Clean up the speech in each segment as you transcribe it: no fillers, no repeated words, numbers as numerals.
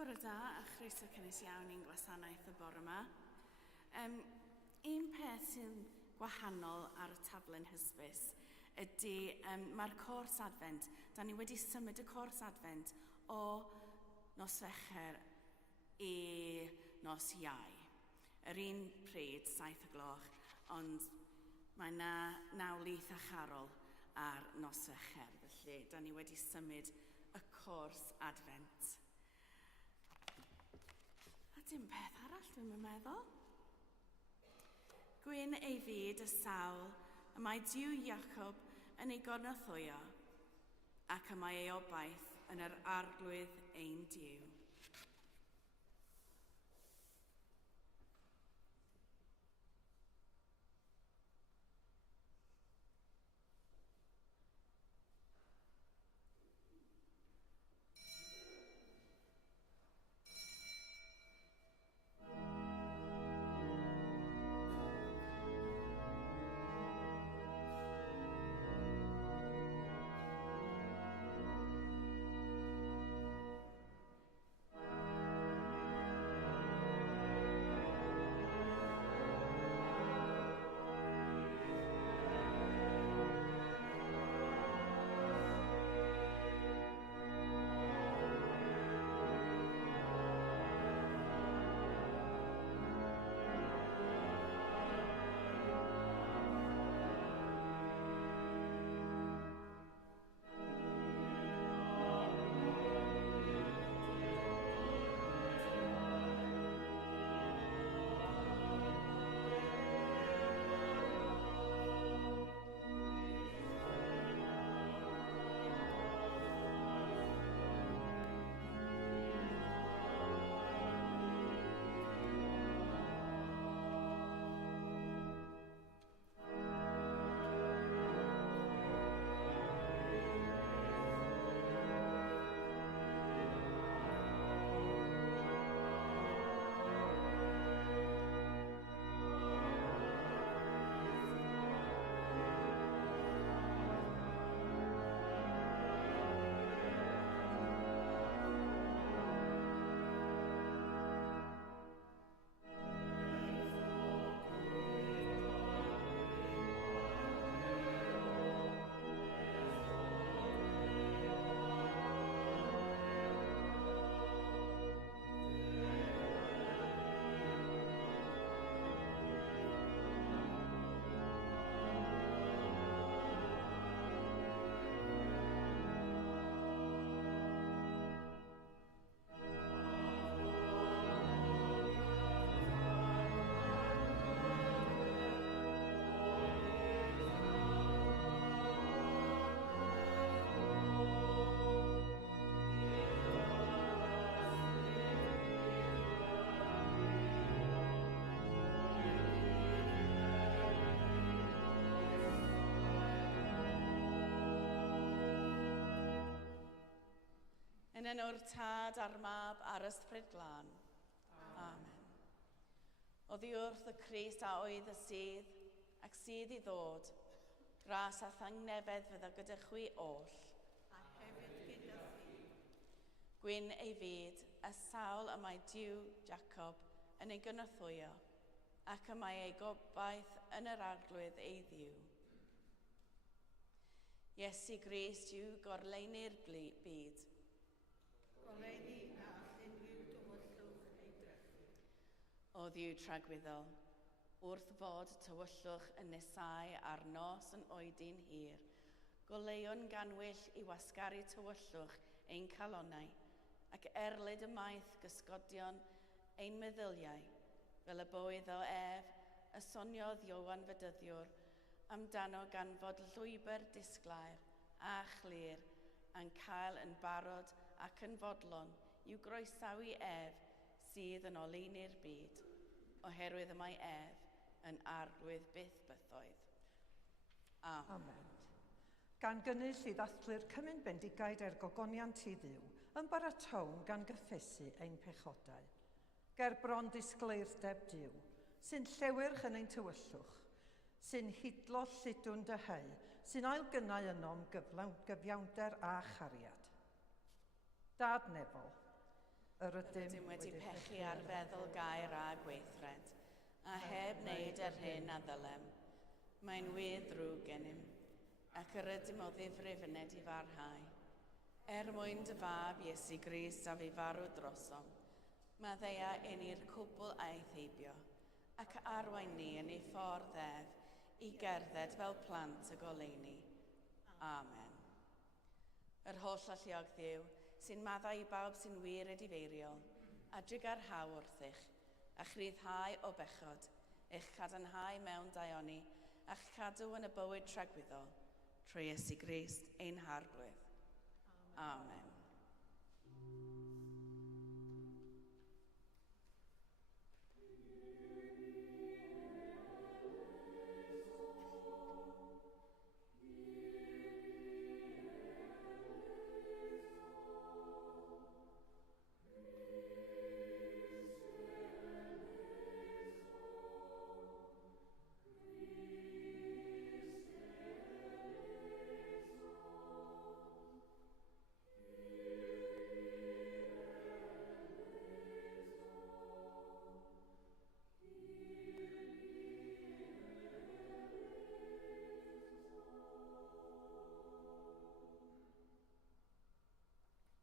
Bore da a chroeso cynnes iawn i'n gwasanaeth y bore yma. Un peth sy'n gwahanol ar y taflen hysbys ydy mae'r cors Adfent. Da ni wedi symud y cors Adfent o nos Fechar i nos Iau. Yr un pryd, 7 gloch, ond mae 'na 9 lyth a charol ar nos Fechar. Felly, da ni wedi symud y cors Adfent. A dim peth arall dwi'n meddwl. Gwyn ei fyd y sawl, y mae Diw Iacob yn ei gornothwyo, ac y mae ei obaith yn yr arglwydd ein Diw. Yn enw'r Tad a'r Mab a'r Ysbryd Glân. Amen. Oddi wrth y Crist a oedd y sydd, ac sydd i ddod, gras a thangnefedd fydda gyda chwi oll. A hefyd gyda chi. Gwyn ei fyd, y sawl y mae Diw Jacob yn ei gynorthwyo, ac y mae ei gobaith yn yr arglwydd ei Ddiw. Iesu Grist yw gorleini'r byd. Goleini a unrhyw dywyllwch ei drechu. O Ddiw tragwyddol, wrth fod tywyllwch yn nesau ar nos yn oedi'n hir, goleuon ganwyll i wasgaru tywyllwch ein calonnau, ac erlyd y maith gysgodion ein meddyliau, fel y bywyd o ef, y soniodd Iowan Fedyddiwr, amdano gan fod llwybr disglair a chlir, yn cael yn barod ac yn fodlon i'w groesawu ef sydd yn oleini'r byd, oherwydd y mae ef yn arglwydd byth bythoedd. Amen. Gan gynnwys i ddathlu'r Cymun Bendigaid gogoniant i Dduw, yn baratown gan gyffesu ein pechodau. Ger bron disgleirdeb Duw, sy'n llewyrch yn ein tywyllwch, sy'n hidlo lludwn dyheu, sy'n ailgynnau ynom gyfiawnder a chariad. Dad Nefol, yr ydym wedi pechu ar feddwl gair a gweithred, a heb wneud yr hyn a ddylem. Mae'n wir ddrwg gennym, ac yr ydym o ddifrifned i farhau. Mwyn dy fab Iesu Grist a fi farw drosom, mae ddeia yn i'r cwbl aeth heibio, ac arwain ni yn ei ffordd ef i gerdded fel plant y goleuni. Amen. Yr holl alluog Dduw, sy'n maddau i bawb sy'n wir ei difeiriol, adrig ar haw wrthych, a chryddhau o bechod, eich cadarnhau mewn daioni, a'ch cadw yn y bywyd tragwyddol, trwy Iesu Grist ein harglwydd. Amen.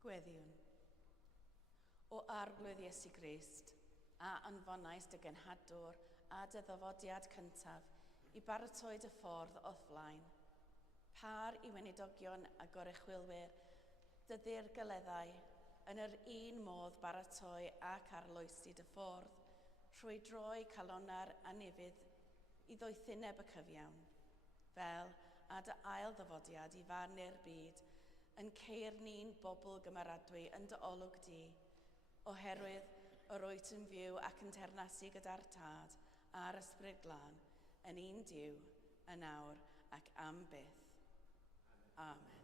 Gweddiwn. O arglwydd Iesu Grist, a anfonais dy genhadwr a dy ddyfodiad cyntaf i baratoi dy ffordd o'th flaen. Par i weinidogion a goruchwylwyr, dyddi'r gyleddau, yn yr un modd baratoi ac arloesi dy ffordd, trwy droi calonau'r anifydd i ddoethyneb y cyfiawn, fel a dy ail ddyfodiad i farnu'r byd, yn ceir ni'n bobl gymeradwy yn dy olwg di, oherwydd yr wyt yn fyw ac yn ternasu gyda'r tad a'r ysbryd glân, yn un Duw, yn awr ac am byth. Amen.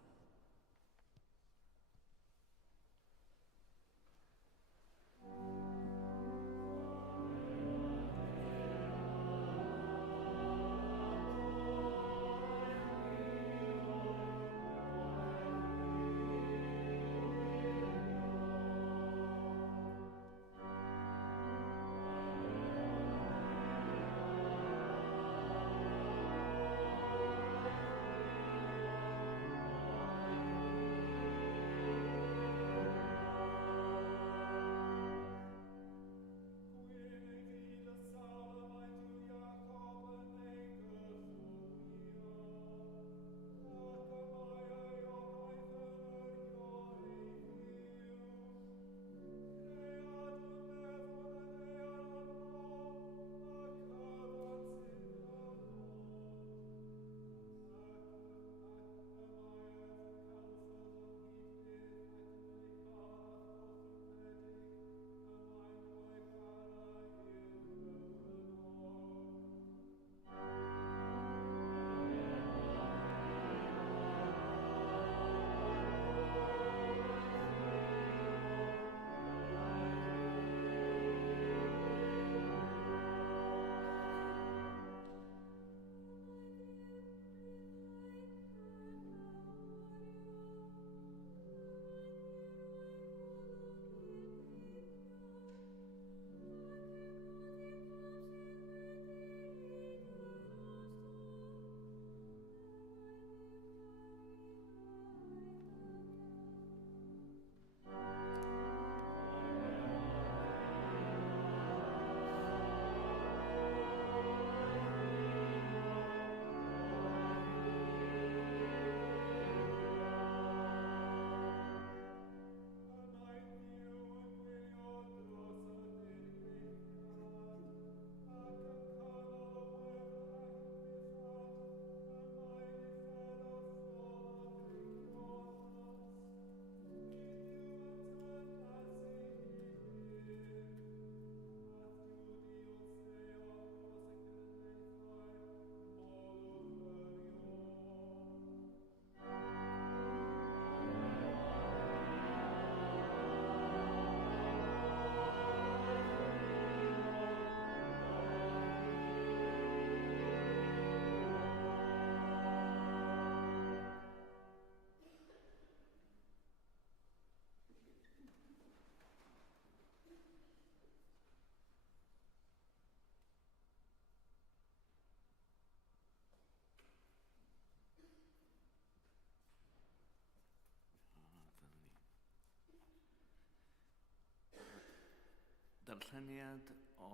Darlleniad o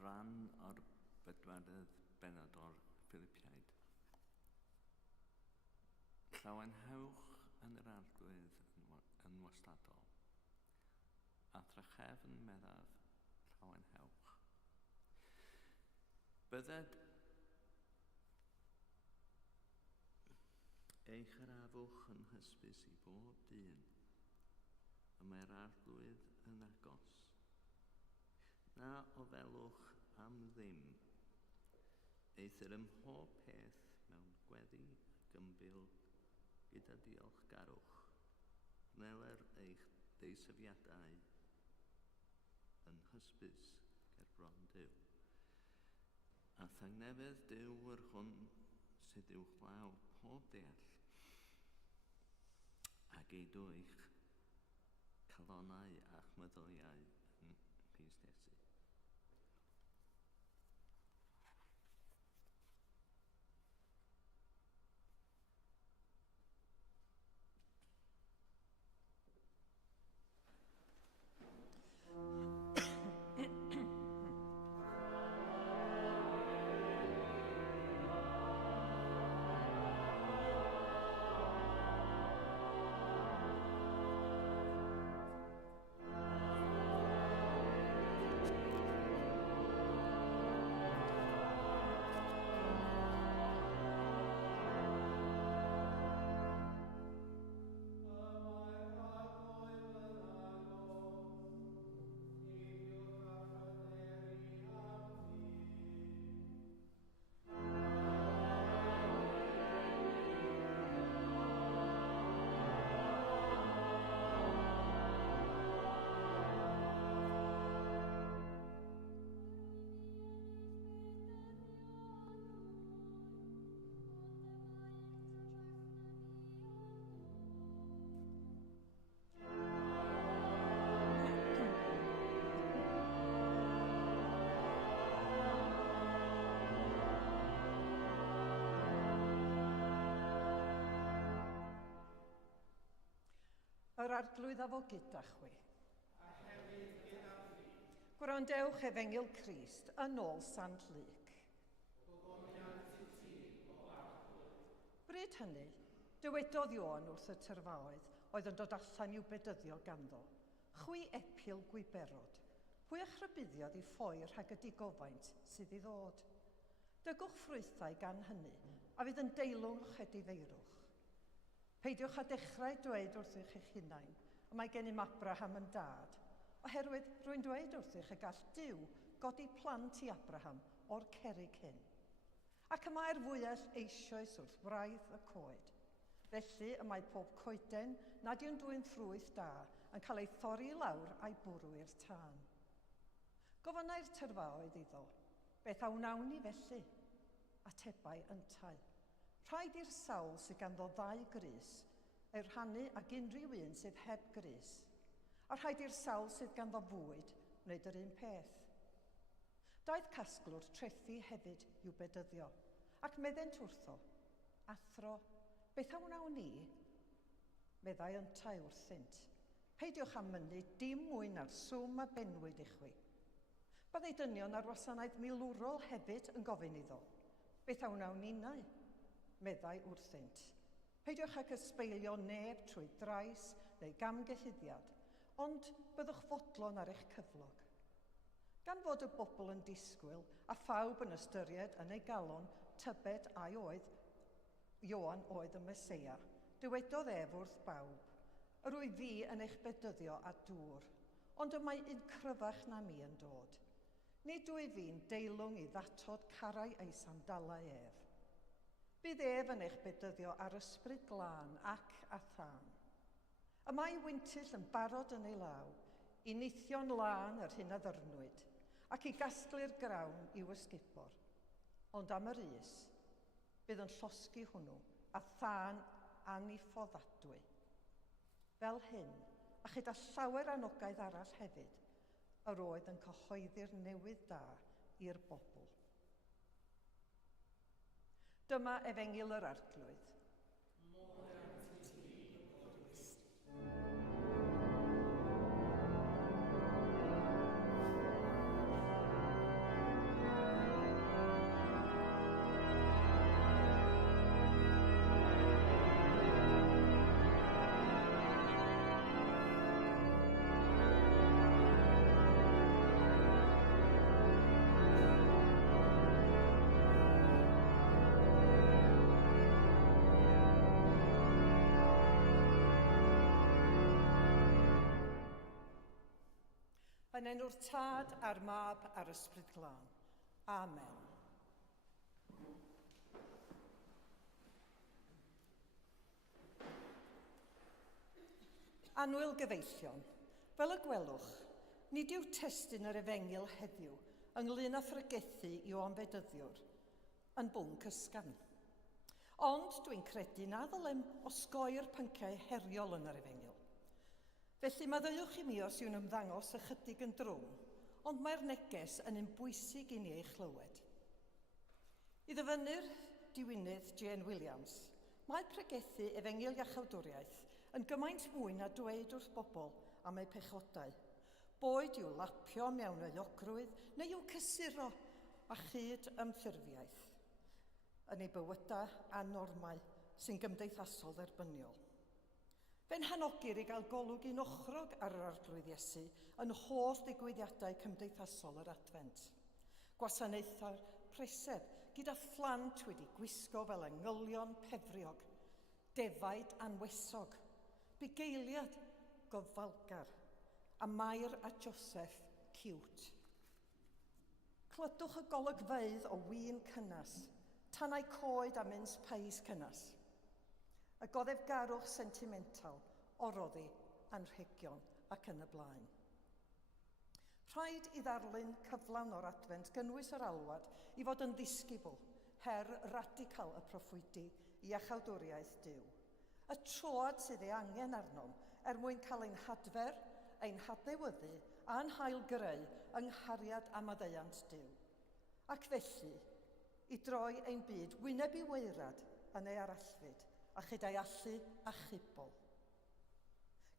ran o'r bedwaredd bennod o'r Filipiaid. Llawenhewch yn yr arglwydd yn wastadol, a thrachefn meddaf llawenhewch. Bydded eich arafwch yn hysbys i bob dyn, y mae'r arglwydd yn agos. Na ofelwch am ddim, eithir ym mhob peth mewn gweddi ac ymbil gyda diolchgarwch, neler eich deisyfiadau yn hysbys ger bron Duw. A thangnefedd Duw yr hwn sydd uwch law pob deall, a geidw eich calonau a'ch meddyliau yn Crist Iesu. Yr arglwydd a fo gyda chwi. Gwrandewch Efengil Crist yn ôl Sant Luc. Bryd hynny, dywedodd Ioan wrth y tyrfaoedd oedd yn dod allan i'w bedyddio ganddo. Chwi epil gwiberod, pwy a chrybuddiodd i ffoi rhag y digofaint sydd i ddod. Dygwch ffrwythau gan hynny, a fydd yn deilwng chedifeirwch. Peidiwch â dechrau dweud wrthych eich hunain, y mae gennym Abraham yn dad, oherwydd rwy'n dweud wrthych y gall Duw godi plant i Abraham o'r cerrig hyn. Ac y mae'r fwyell eisoes wrth wraidd y coed. Felly y mae pob coeden nad yw'n dwy'n ffrwyth da yn cael ei thorri lawr a'i bwrw i'r tân. Gofynnau'r tyrfaoedd iddo, beth a wnawn ni felly? Atebau yntau. Rhaid i'r sawl sydd ganddo ddau grys, ei rhannu ag unrhyw un sydd heb grys. A rhaid i'r sawl sydd ganddo fwyd wneud yr un peth. Daeth casglwr trethu hefyd i'w bedyddio, ac meddent wrtho, athro, beth a wnawn ni? Meddai yntau wrthynt. Peidiwch am mynnu dim mwy na'r swm a benwyd i chwi. Byddai dynion ar wasanaeth milwrol hefyd yn gofyn iddo. Beth a wnawn ni nau? Meddai wrthynt. Peidiwch ag ysbeilio neb trwy drais neu gamgelliddiad, ond byddwch fodlon ar eich cyflog. Gan fod y bobl yn disgwyl a phawb yn ystyried yn ei galon tybed a'i oedd Ioan oedd y Meseia, dywedodd ef wrth bawb, yr wyf fi yn eich bedyddio a dŵr, ond y mae un cryfach na mi yn dod. Nid wyf fi'n deilwng i ddatod carau ei sandalau ef. Bydd ef yn eich bedyddio ar ysbryd glân ac a thân. Y mae wyntyll yn barod yn ei law, i neithio'n lân yr hyn a ddyrnwyd, ac i gasglu'r grawn i'w ysgubor. Ond am yr is, bydd yn llosgi hwnnw a thân aniffodadwy. Fel hyn, a chyda llawer anogaidd arall hefyd, yr oedd yn cyhoeddi'r newydd da i'r bobl. Dyma Efengil yr Arglwydd. Yn enw'r Tad a'r Mab a'r Ysbryd Glân. Amen. Anwyl gyfeillion, fel y gwelwch, nid yw testun yr Efengil heddiw ynglŷn â thrygethu i Benedyddiwr yn bwnc ysgafn. Ond dwi'n credu na ddylem osgoi'r pynciau heriol yn yr Efengil. Felly maddeuwch i mi os yw'n ymddangos ychydig yn drwm, ond mae'r neges yn un bwysig i ni ei chlywed. I ddyfynnu'r diwynydd Jane Williams, mae pregethu Efengil Iachawdwriaeth yn gymaint mwy na dweud wrth bobl am eu pechodau, boed i'w lapio mewn euogrwydd neu i'w cysuro a chyd ymffurfiaeth yn ei bywydau a normau sy'n gymdeithasol dderbyniol. Fe'n hanogir i gael golwg unochrog ar yr arglwydd Iesu yn holl ddigwyddiadau cymdeithasol yr Adfent. Gwasanaethau'r preseb gyda phlant wedi gwisgo fel angylion pefriog, defaid anwesog, bugeiliad gofalgar, a Mair a Joseph ciwt. Clydwch y golygfeydd o win cynnas, tannau coed a mins pais cynnas. Y goddefgarwch sentimental, oroddi, anrhegion ac yn y blaen. Rhaid i ddarlun cyflawn o'r Adfent gynnwys yr alwad i fod yn ddisgybl, her radical y proffwydi i iachawdwriaeth Duw. Y troad sydd ei angen arnom mwyn cael ein hadfer, ein hadnewyddu a'n hael greu yng nghariad a maddeuant Duw. Ac felly, i droi ein byd wyneb i weirad yn ei arallfyd a chydau allu a chybol.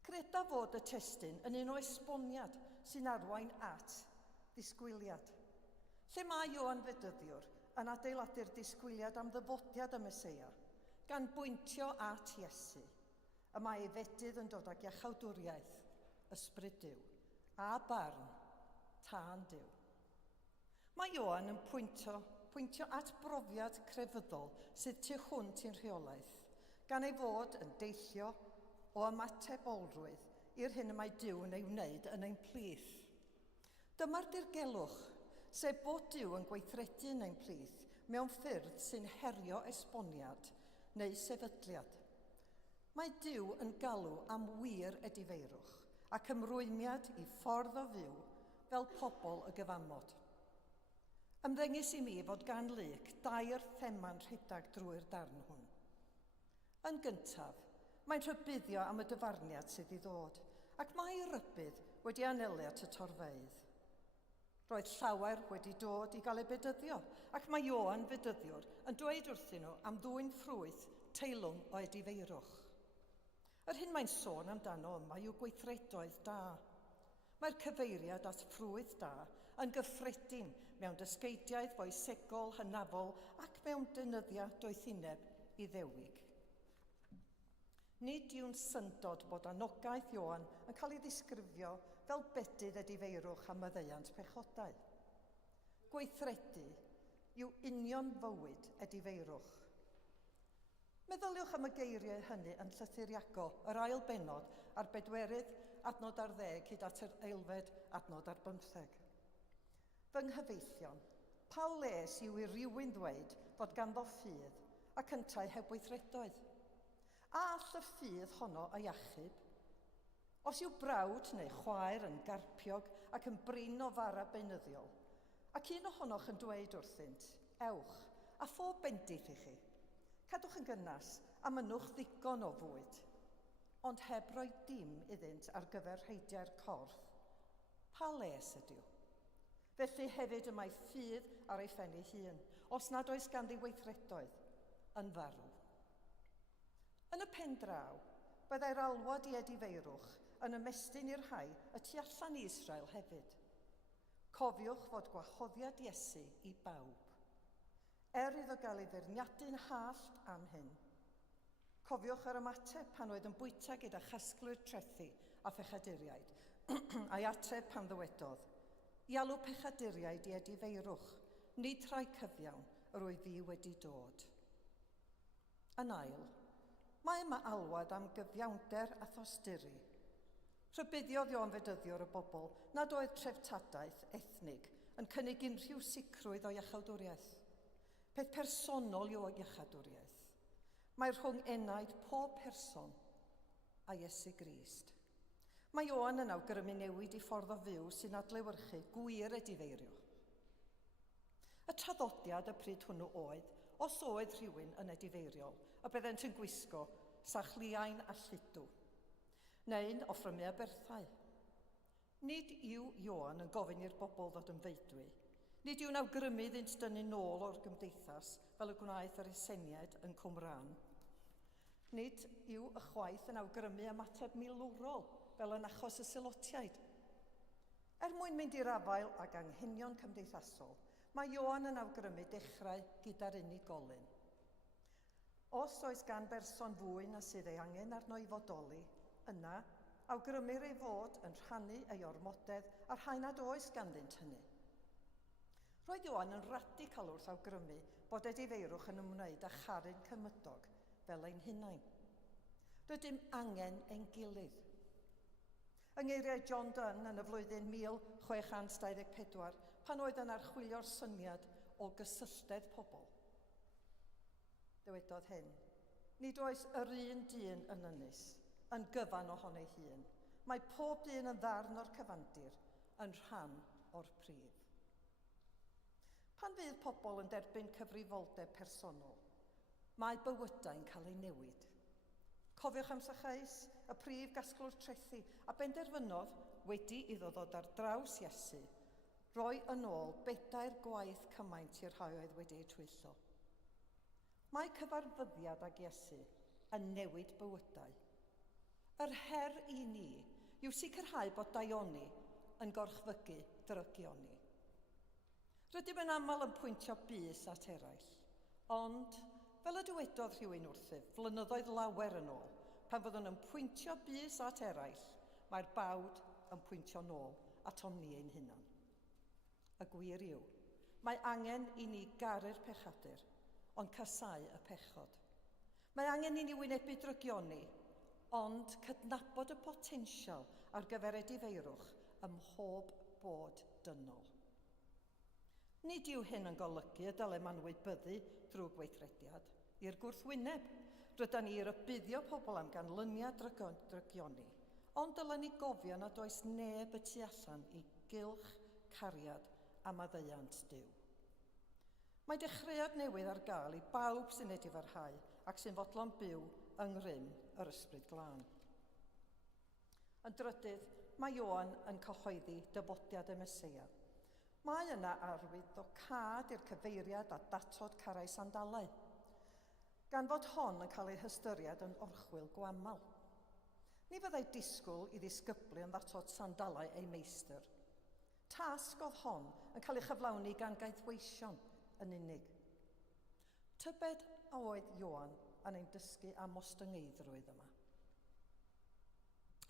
Creda fod y testun yn un o esboniad sy'n arwain at ddisgwyliad. Lle mae Benedyddiwr yn adeiladu'r disgwyliad am ddyfodiad y Meseia, gan bwyntio at Iesu, y mae ei fedydd yn dod ag iachawdwriaeth, ysbryd Duw, a barn, tân Duw. Mae Ioan yn pwyntio at brofiad crefyddol sydd tu hwnt i'n rheolaeth, gan ei fod yn deillio o ymatebolrwydd i'r hyn y mae Duw yn ei wneud yn ein plith. Dyma'r dirgelwch, sef bod Duw yn gweithredu yn ein plith mewn ffyrdd sy'n herio esboniad neu sefydliad. Mae Duw yn galw am wir y difeirwch ac ymrwymiad i ffordd o fyw fel pobl y gyfamod. Ymddengys i mi fod gan Luc dair thema'n rhedeg drwy'r darn hwn. Yn gyntaf, mae'n rhybuddio am y dyfarniad sydd i ddod, ac mae'i rybydd wedi anelu at y torfeydd. Roedd llawer wedi dod i gael ei bedyddio, ac mae Ioan Fedyddiwr yn dweud wrthyn nhw am ddwyn ffrwyth teilwng o edifeirwch. Yr hyn mae'n sôn amdano yma yw gweithredoedd da. Mae'r cyfeiriad at ffrwyth da yn gyffredin mewn dysgeidiaeth foesegol, hynafol ac mewn defnyddiau doethineb i ddewig. Nid yw'n syndod bod anogaeth Ioan yn cael ei ddisgrifio fel bedydd edifeirwch a maddeuant pechodau. Gweithredu yw union fywyd edifeirwch. Meddyliwch am y geiriau hynny yn llythyriago yr ail benod ar bedwerydd adnod ar 10 hyd at yr eilfed adnod ar 15. Fy nghyfeillion, pa les yw i rywun ddweud fod ganddo ffydd ac yntau heb weithredoedd? A all y ffydd honno a iachub? Os yw brawd neu chwaer yn garpiog ac yn brin o fara beunyddiol, ac un ohonoch yn dweud wrthynt, ewch, a phob bendith i chi, cadwch yn gynnas a mynwch ddigon o fwyd, ond heb roi dim iddynt ar gyfer heidio'r corff, pa les ydyw? Felly hefyd y mae ffydd ar ei phen ei hun, os nad oes ganddi weithredoedd, yn farw. Yn y pen draw, byddai'r alwad i edifeirwch yn ymestyn i'r rhai y tu allan i Israel hefyd. Cofiwch fod gwahoddiad Iesu i bawb. Iddo gael ei feirniadu'n hallt am hyn. Cofiwch yr ymateb pan oedd yn bwyta gyda chasglwyr trethu a phechaduriaid, a'i ateb pan ddywedodd, i alw pechaduriaid i edifeirwch, nid rhai cyfiawn yr oedd fi wedi dod. Yn ail, mae yma alwad am gyfiawnder a thosturi. Rhybuddiodd Ioan Fedyddiwr y bobl nad oedd treftadaeth ethnig yn cynnig unrhyw sicrwydd o iachawdwriaeth. Peth personol yw o iachawdwriaeth. Mae rhwng enaid pob person a Iesu Grist. Mae Ioan yn awgrymu newid i ffordd o fyw sy'n adlewyrchu gwir y difeirio. Y traddodiad y pryd hwnnw oedd, os oedd rhywun yn edifeiriol, a byddent yn gwisgo sachliain a lludw, neu'n offrymu aberthau. Nid yw Ioan yn gofyn i'r bobl ddod yn feudwy. Nid yw'n awgrymu iddynt dynnu nôl o'r gymdeithas fel y gwnaeth yr Eseniaid yn Cwmran. Nid yw y chwaith yn awgrymu ymateb milwrol fel yn achos y Selotiaid. Mwyn mynd i'r afael ag anghenion cymdeithasol, mae Ioan yn awgrymu dechrau gyda'r unigolyn. Os oes gan berson fwy na sydd ei angen arno i fodoli, yna awgrymir ei fod yn rhannu ei ormodedd a'r rhai nad oes ganddynt hynny. Roedd Ioan yn radical wrth awgrymu bod edifeirwch yn ymwneud â charu'n cymydog fel ein hunain. Rydym angen ein gilydd. Yng ngeiriau John Donne yn y flwyddyn 1624, pan oedd yn archwilio'r syniad o gysylltedd pobl. Dywedodd hyn, nid oes yr un dyn yn ynys, yn gyfan ohon ei hun. Mae pob dyn yn ddarn o'r cyfandir, yn rhan o'r prif. Pan fydd pobl yn derbyn cyfrifoldeb personol, mae bywydau'n cael ei newid. Cofiwch am sychais, y prif gasglwr trethu, a benderfynodd wedi iddo ddod ar draws Iesu, roi yn ôl 4 gwaith cymaint i'r rhai oedd wedi eu twyllo. Mae cyfarfyddiad ag Iesu yn newid bywydau. Yr her i ni yw sicrhau bod daioni yn gorchfygu drygioni. Rydym yn aml yn pwyntio bys at eraill, ond fel y dywedodd rhywun wrthyf flynyddoedd lawer yn ôl, pan fyddwn yn pwyntio bys at eraill, mae'r bawd yn pwyntio nôl at omni ein hunan. Y gwir yw, mae angen i ni garu'r pechadur, ond casau y pechod. Mae angen i ni wynebu drygioni, ond cydnabod y potensial ar gyfer edifeirwch ym mhob bod dynol. Nid yw hyn yn golygu y dylem anwybyddu drwy gweithrediad i'r gwrthwyneb. Rydan ni rybuddio pobl am ganlyniad drygioni, ond dylen ni gofio nad oes neb y tu allan i gylch, cariad a maddeuant Duw. Mae dechreuad newydd ar gael i bawb sy'n edifarhau ac sy'n fodlon byw yng ngrym yr ysbryd glân. Yn drydydd, mae Ioan yn cyhoeddi dyfodiad y Meseia. Mae yna arwydd o cad i'r cyfeiriad a datod carau sandalau, gan fod hon yn cael ei hystyried yn orchwyl gwamal. Ni fyddai disgwyl i ddisgyblu yn ddatod sandalau ei meistr. Tasg oedd hon yn cael ei chyflawni gan gaethweision yn unig. Tybed a oedd Ioan yn ein dysgu am ostyngeidrwydd yma.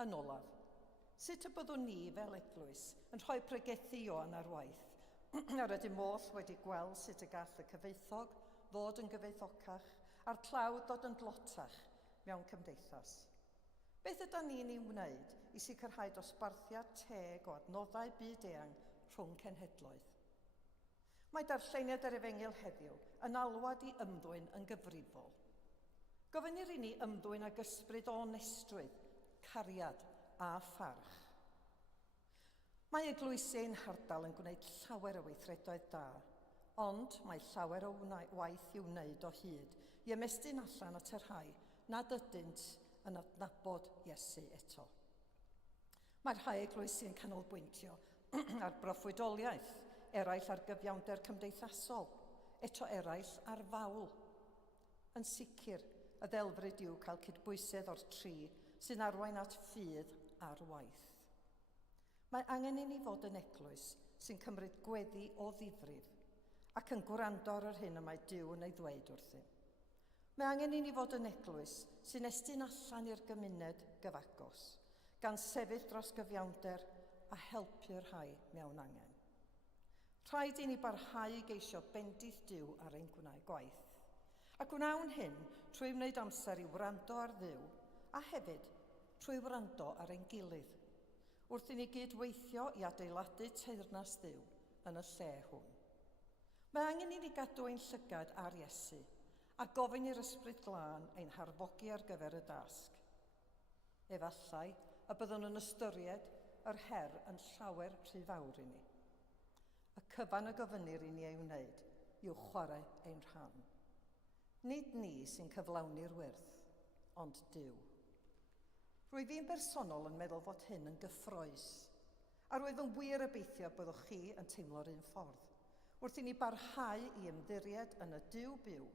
Yn olaf, sut y byddwn ni fel eglwys yn rhoi pregethu Ioan ar waith? Ar ydym moll wedi gweld sut y gall y cyfeithog ddod yn gyfeithocach a'r tlawd ddod yn dlotach mewn cymdeithas. Beth yda ni'n ei wneud i sicrhau dosbarthiad teg o adnoddau byd-eang rhwng cenhedloedd? Mae darlleniad yr Efengyl heddiw yn alwad i ymddwyn yn gyfrifol. Gofynir i ni ymddwyn ag ysbryd o onestrwydd, cariad a pharch. Mae eglwysu ein hardal yn gwneud llawer o weithredoedd da, ond mae llawer o waith i'w wneud o hyd i ymestyn allan at yr rhai nad ydynt yn adnabod Iesu eto. Mae'r rhai eglwysu yn canolbwyntio ar broffwydoliaeth, eraill ar gyfiawnder cymdeithasol, eto eraill ar fawl. Yn sicr, y ddelfryd yw cael cydbwysedd o'r tri sy'n arwain at ffydd a'r waith. Mae angen i ni fod yn eglwys sy'n cymryd gweddi o ddifrif ac yn gwrando ar yr hyn y mae Duw yn ei ddweud wrthym. Mae angen i ni fod yn eglwys sy'n estyn allan i'r gymuned gyfagos, gan sefyll dros gyfiawnder a helpu'r rhai mewn angen. Rhaid i ni barhau i geisio bendith Duw ar ein gwaith. Ac wnawn hyn trwy wneud amser i wrando ar Dduw a hefyd trwy wrando ar ein gilydd. wrth i ni gydweithio i adeiladu teyrnas Dduw yn y lle hwn. Mae angen i ni gadw ein llygad ar Iesu a gofyn i'r Ysbryd Glân ein harfogi ar gyfer y dasg. Efallai y byddwn yn ystyried yr her yn llawer rhy fawr i ni. Y cyfan y gofynir i ni ei wneud yw chwarae ein rhan. Nid ni sy'n cyflawni'r wyrth, ond Duw. Rwyf fi'n bersonol yn meddwl fod hyn yn gyffroes, a rwyf yn wir obeithio byddwch chi yn teimlo'r un ffordd, wrth i ni barhau i ymddiried yn y Duw byw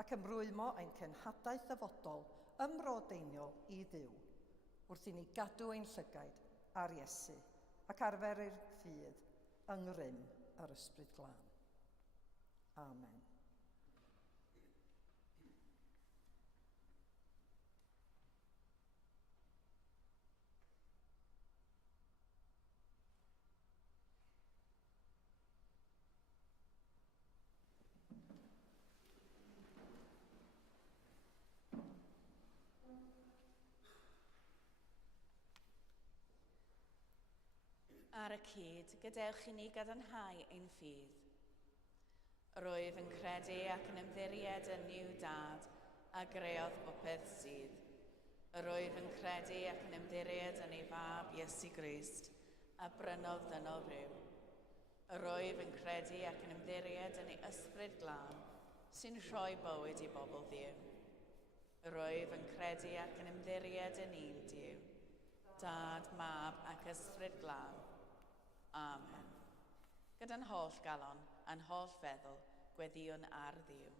ac ymrwymo ein cenhadaeth dyfodol ymrodeiniol i Dduw, wrth i ni gadw ein llygaid ar Iesu ac arferu'r ffydd yng ngrym yr Ysbryd Glân. Amen. Ar y cyd, gadewch i ni gadarnhau ein ffydd. Rwyf yn credu ac yn ymddiried yn Niw Dad a greodd popeth sydd. Rwyf yn credu ac yn ymddiried yn ei fab Iesu Grist a brynodd ddynol ryw. Rwyf yn credu ac yn ymddiried yn ei Ysbryd Glân sy'n rhoi bywyd i bobl Dduw. Rwyf yn credu ac yn ymddiried yn un Duw, Dad, Mab ac Ysbryd Glân. Amen. Gyda'n holl galon a'n holl feddwl, gweddiwn ar Dduw.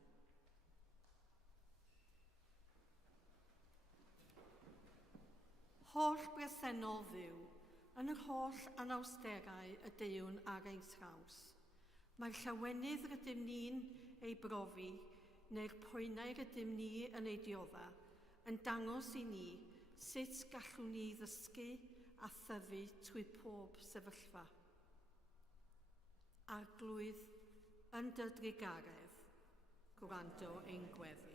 Holl bresennol Dduw, yn yr holl anawsterau y deuwn ar ein traws. Mae'r llawenydd rydym ni'n ei brofi, neu'r pwynau rydym ni yn ei diodda, yn dangos i ni sut gallwn ni ddysgu a thyfu trwy pob sefyllfa. Arglwydd yn dy drigaredd, gwrando ein gweddi.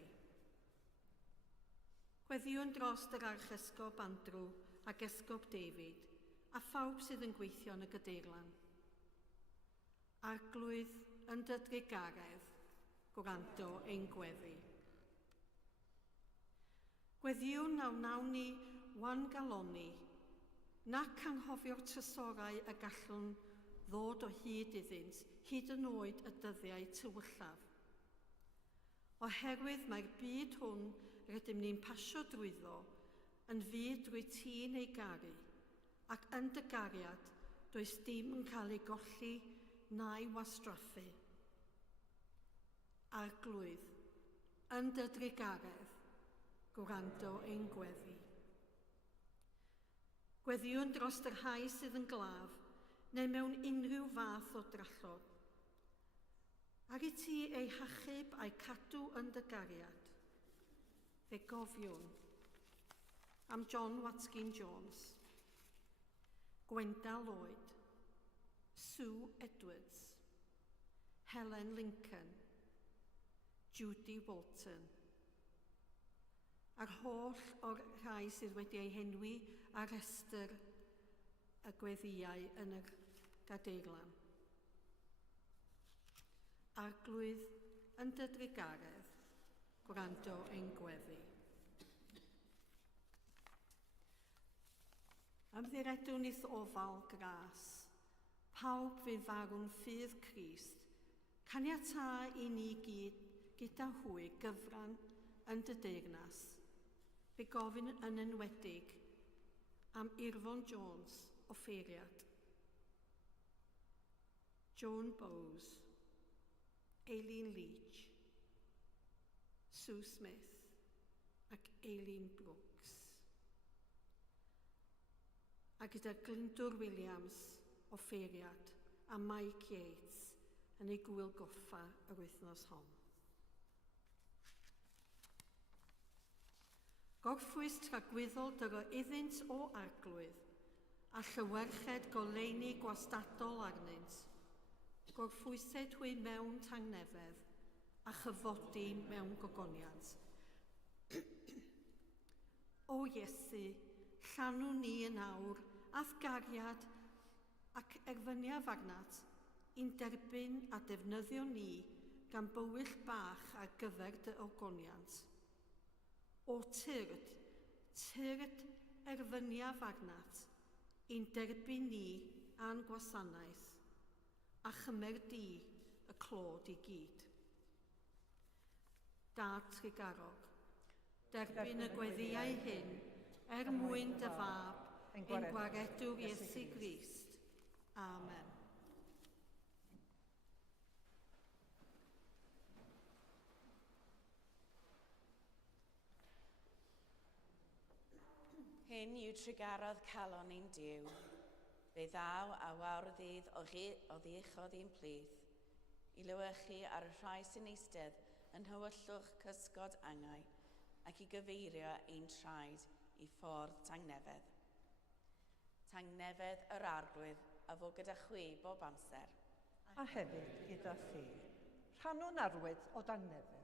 Gweddiwn dros yr archesgob Andrew ac esgob David a phawb sydd yn gweithio yn y gadeirlan. Arglwydd yn dy drigaredd, gwrando ein gweddi. Gweddiwn naw nawn ni wan galoni, nac anghofio'r trysorau y gallwn ddod o hyd iddynt, hyd yn oed y dyddiau tywyllaf. Oherwydd mae'r byd hwn rydym ni'n pasio drwyddo yn fyd drwy ti'n ei garu, ac yn dy gariad does dim yn cael ei golli na'i wastraffu. Arglwydd, yn dy drigaredd, gwrando ein gweddi. Gweddiwn dros yr rhai sydd yn glaf, neu mewn unrhyw fath o drallod. Ac i ti ei hachub a'i cadw yn dy gariad. Fe gofiwn am John Watkin Jones, Gwenda Lloyd, Sue Edwards, Helen Lincoln, Judy Walton, a'r holl o'r rhai sydd wedi ei henwi ar restr y gweddiau yn y gadeirlan. Arglwydd yn dy drigaredd, gwrando ein gweddi. Ymddiredwn ofal gras, pawb fydd farw'n ffydd Crist, caniata i ni gyd gyda hwy gyfran yn dy deyrnas, fe gofyn yn enwedig am Irfon Jones o Ffeiriad, Joan Bowes, Eileen Leach, Sue Smith ac Eileen Brooks. A gyda Glyndwr Williams o Ffeiriad a Mike Yates yn ei gwyl goffa yr wythnos hon. Gorffwys tragwyddol dyro iddynt o arglwydd a llywerched goleuni gwastadol arnynt. Gorffwysed hwy mewn tangnefedd a chyfodi mewn gogoniant. O Iesu, llanw ni yn awr athgariad ac erfyniaf arnat i'n derbyn a defnyddio ni gan bywyll bach ar gyfer dy ogoniant. O tyrd erfyniaf arnat i'n derbyn ni a'n gwasanaeth a chymer di y clod i gyd. Dad Tregarog, derbyn y gweddiau hyn mwyn dy fab ein gwaredwr Iesu Grist. Amen. Hyn yw trigarodd calon ein Duw. Fe ddaw a wawr ddydd o ddichodd i'n plith, i lywychu ar y rhai sy'n eistedd yn hywyllwch cysgod angau, ac i gyfeirio ein traed i ffordd tangnefedd. Tangnefedd yr arglwydd a fo gyda chwi bob amser. A hefyd gyda chi. Rhannwn arwydd o dangnefedd.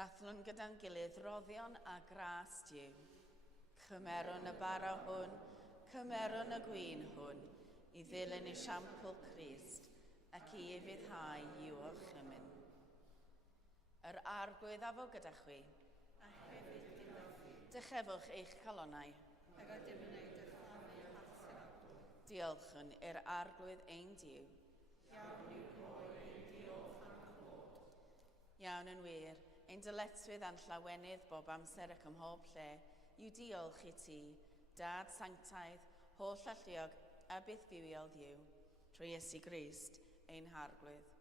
Dathlwn gyda'n gilydd roddion a gras Duw. Cymerwn y bara hwn, cymerwn y gwyn hwn, i ddilyn esiampl Crist, ac i efoddhau i'w orchymyn. Yr arglwydd afo gyda chwi. A hefyd gyda chi, Dychefwch eich calonnau. ac ydym yn ei dychanu at siaradwyr. Diolchwn i'r arglwydd ein Duw. Iawn yw hwyl ein diolch am clod. Iawn yn wir, ein dyletswydd a'n llawenydd bob amser ac ym mhob lle, yw diolch i ti, Dad sanctaidd, holl alluog a byth fywiol Dduw, trwy Iesu Grist, ein harglwydd.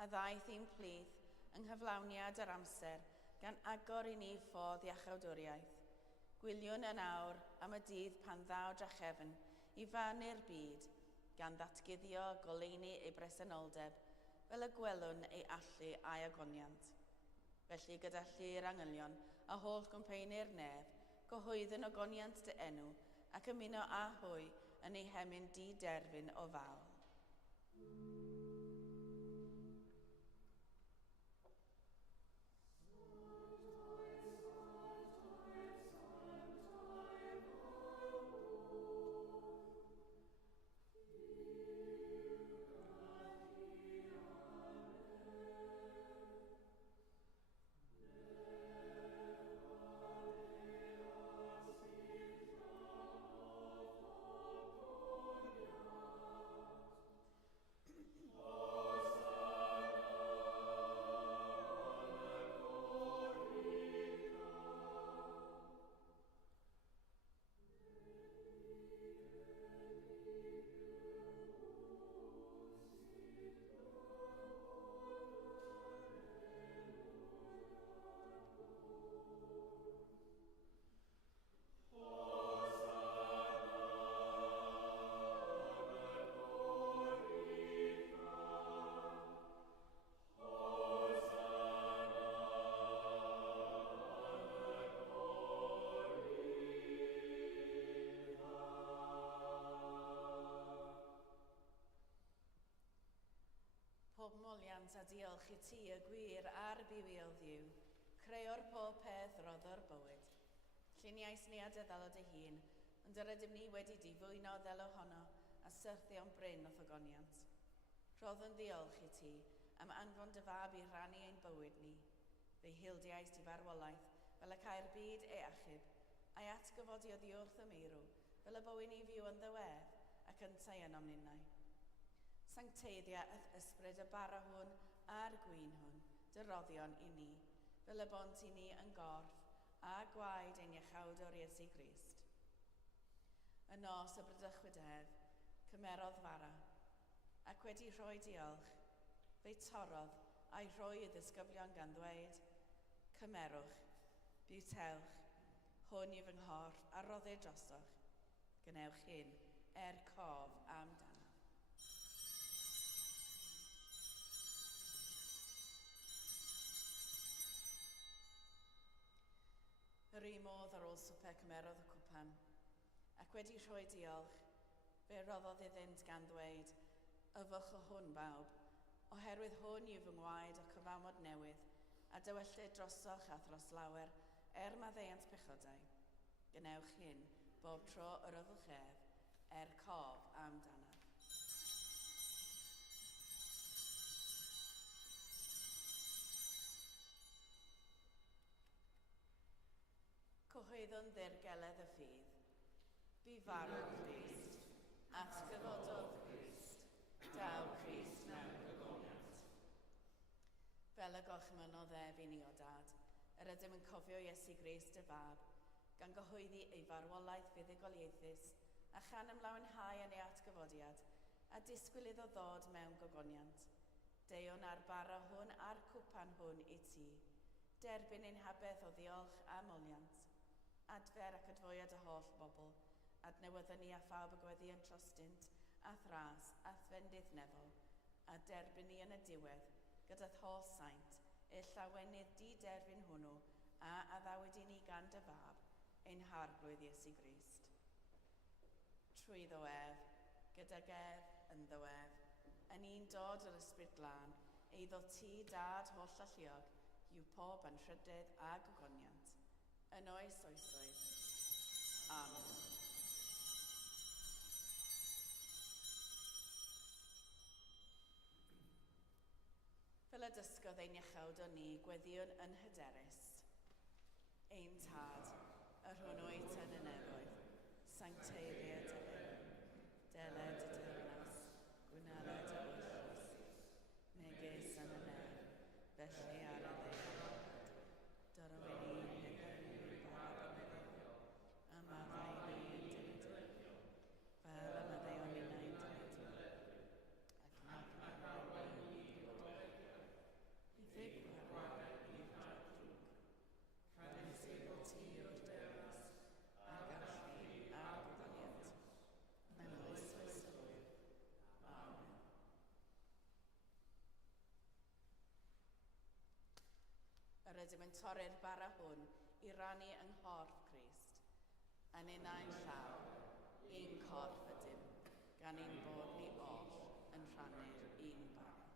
A ddaeth i'n plith yng nghyflawniad yr amser gan agor i ni ffodd iachawdwriaeth. Gwyliwn yn awr am y dydd pan ddaw drachefn i fannu'r byd, gan ddatguddio goleini ei bresenoldeb, fel y gwelwn ei allu a'i agoniant. Felly gyda llu'r angylion a holl gwmpeinir nef, gyhoeddyn ogoniant dy enw ac ymuno â hwy yn ei hemyn di-derfyn o fal. Pob moliant a diolch i ti y gwir a'r bywiol Dduw, creo'r pob peth roddo'r bywyd. Lluniais ni a deddalo dy hun, ond yr ydym ni wedi difwyno ddel ohono a syrthio'n bryn o ffogoniant. Rhoddwn ddiolch i ti am anfon dy fab i rhannu ein bywyd ni, fe'i hildiais ti farwolaeth fel y cae'r byd ei achub, a'i atgyfodiodd i wrth y meirw fel y bywyd ni fyw yn ddiwedd ac yntau yn omninnau. Sancteiddia ysbryd y bara hwn a'r gwyn hwn, dy roddion i ni, fel y bont i ni yn gorff a gwaed ein iachawdwr Iesu Grist. Y nos y brydychwyd ef, cymerodd fara, ac wedi rhoi diolch, fe'i torodd a'i rhoi i ddisgyblion gan ddweud, cymerwch, bwtewch, hwn yw fy nghorff a roddau drosoch, gwnewch hyn cof amdano. Yr un modd ar ôl swper cymerodd y cwpan, ac wedi rhoi diolch, fe roddodd iddynt gan ddweud, yfwch o hwn bawb, oherwydd hwn yw fy ngwaed o cyfamod newydd, a dywellid drosoch a thros lawer, maddeuant pechodau. Gwnewch hyn bob tro yr yfwch ef, cof amdano. Cyhoeddwn ddirgeledd y ffydd. Bu farw Crist, atgyfododd Crist, daw Crist mewn gogoniant. Fel y gochmynodd ef i ni o dad, yr ydym yn cofio Iesu Grist y fab, gan gyhoeddi ei farwolaeth fuddugoliaethus, a chan ymlawenhau yn ei atgyfodiad, a disgwyl iddo ddod mewn gogoniant. Deiwn ar bara hwn a'r cwpan hwn i ti, derbyn ein habeth o ddiolch a moliant. Adfer ac adfwyad y holl bobl, adnewyddon ni a phawb y gweddi yn trostynt, a thras, a thfendydd nefol, a derbyn ni yn y diwedd, gyda'r holl saint, ei llawenydd di-derfyn hwnnw, a addawyd i ni gan dy fab, ein harglwydd Iesu Grist. Trwy ddywef, gyda gef yn ddywef, yn un dod yr ysbryd glân, eiddo ti dad holl alluog, yw pob anrhydedd a gogoniant. Yn oes oesoedd. Amen. Fel y dysgodd ein iechawd o ni gweddiwn yn hyderus. Ein tad, yr hwnnw yn y nefoedd, sancteiria dy deled y dyrnas, gwynaled y wyllus, megis yn y nef, felly ar y ddeir. Dorwyn i'n meddwl, a maddau ni'n dynyddio, fel y maddau o'n i'n dynyddio, ac nag ni'n ddigwyr i'r drwg. Rhaid sy'n o ti o'r dewis, a gallu a'r gwyniad, yn oes fy sylw. Amen. Yr ydym yn torri'r bara hwn i rannu yng nghorff Crist, yn unau'n llaw, un corff ydym, gan ein bod ni oll yn rhannu'r un bara.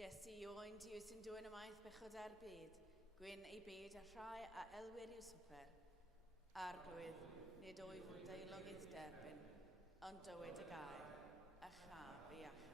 Iesu oen diw sy'n dwy'n ymaith bechod ar byd, gwyn ei byd a rhai a elwyr i'w swper. Arglwydd, nid wyf yn deilwng idd derbyn, ond dywyd y gair, a chaf i achau.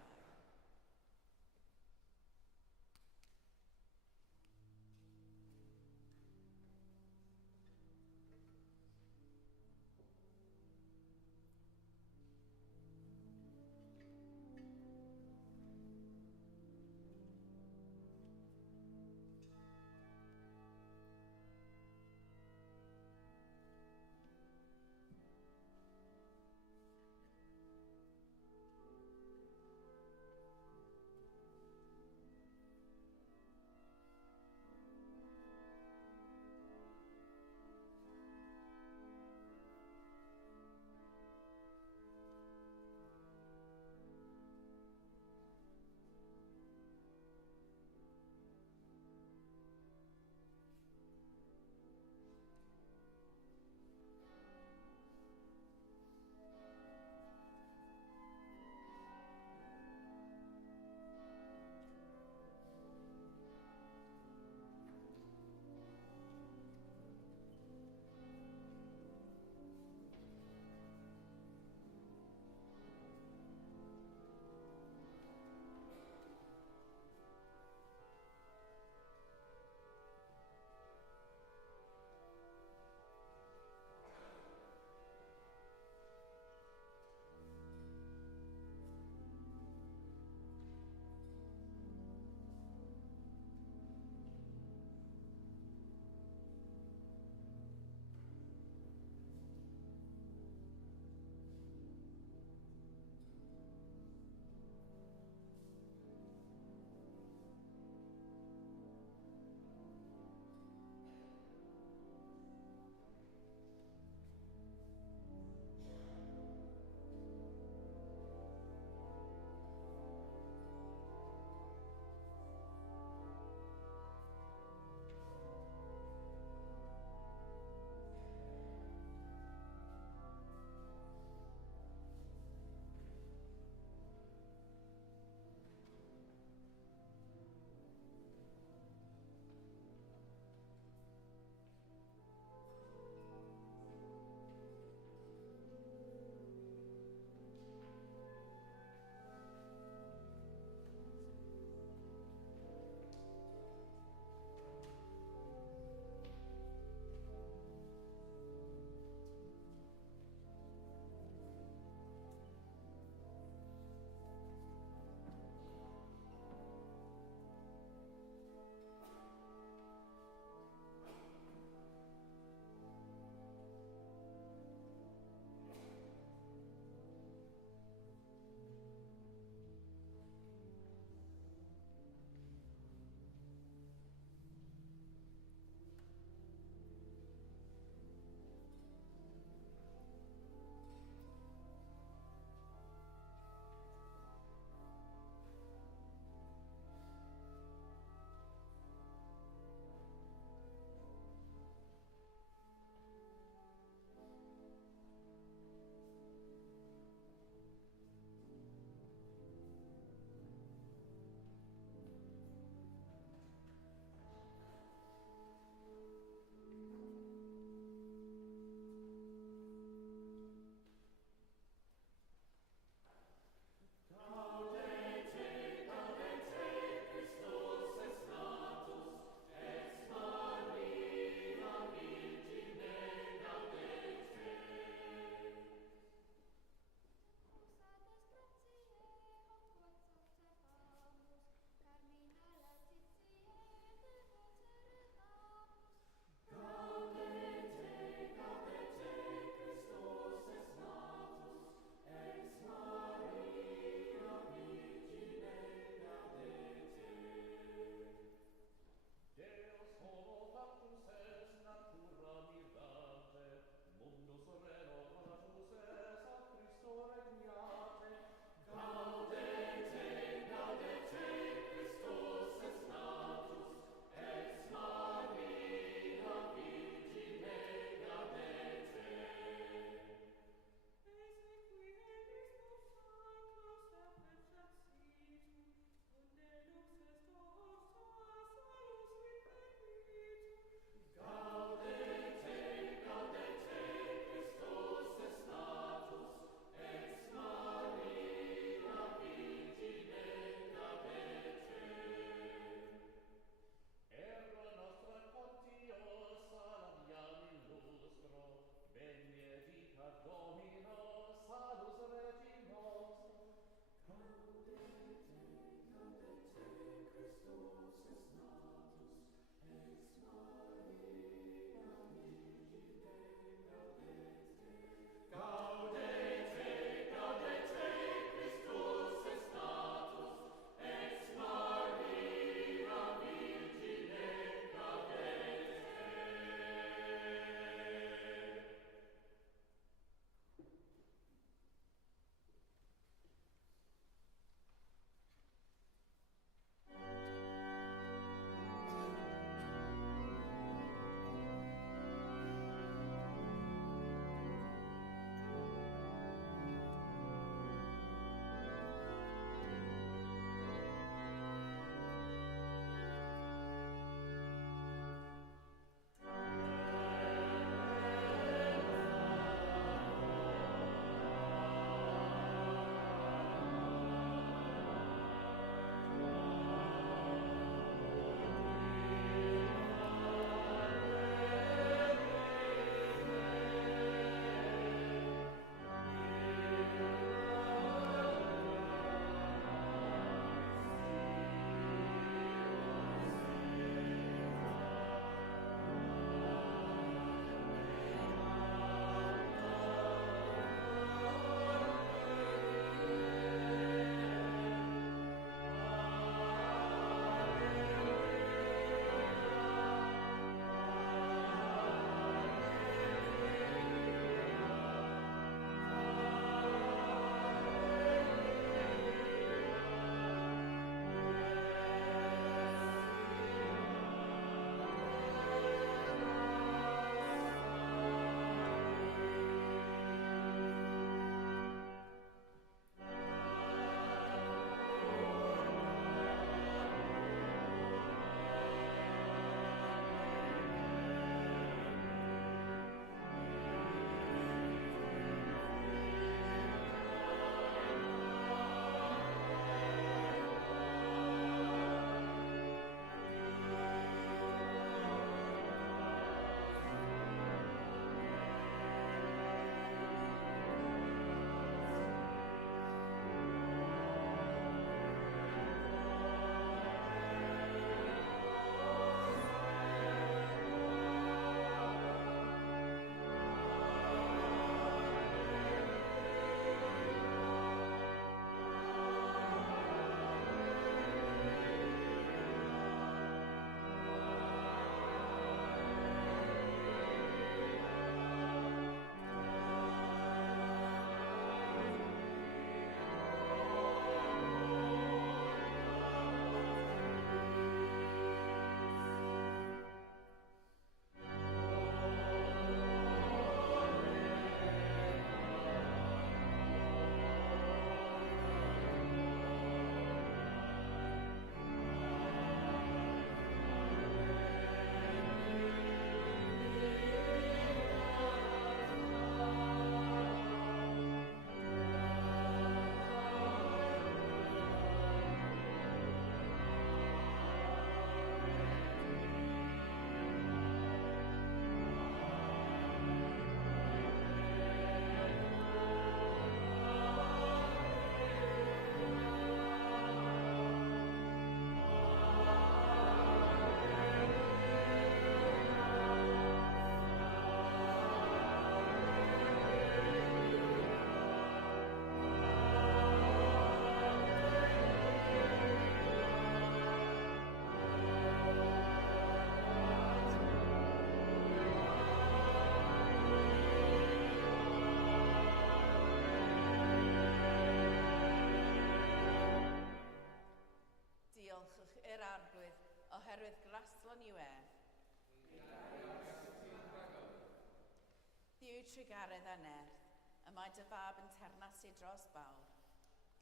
trigaredd a nerth, y mae dy fab yn ternasu dros bawr.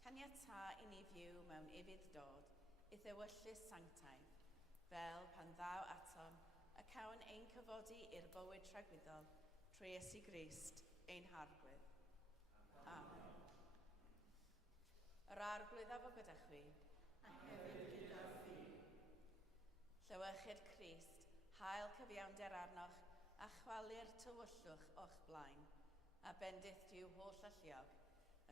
Caniata i ni fyw mewn ifydd dod, i ddewyllus sanctaidd, fel pan ddaw atom, y cawn ein cyfodi i'r bywyd tragwyddol, trwy Iesu Grist, ein harglwydd. Amen. Yr arglwydd a fo gyda chwi. A hefyd gyda fi. Llewychyd Crist, hael cyfiawnder arnoch, a chwalu'r tywyllwch o'ch blaen, a bendith diw holl alluog,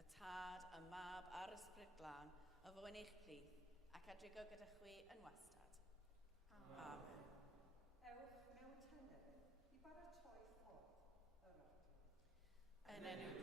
y tad, y mab a'r ysbryd glân, y fwyn eich plith, ac adrigo gyda chwi yn wastad. Amen. Ewch mewn tynydd i baratoi ffordd yr arglwydd. Yn enw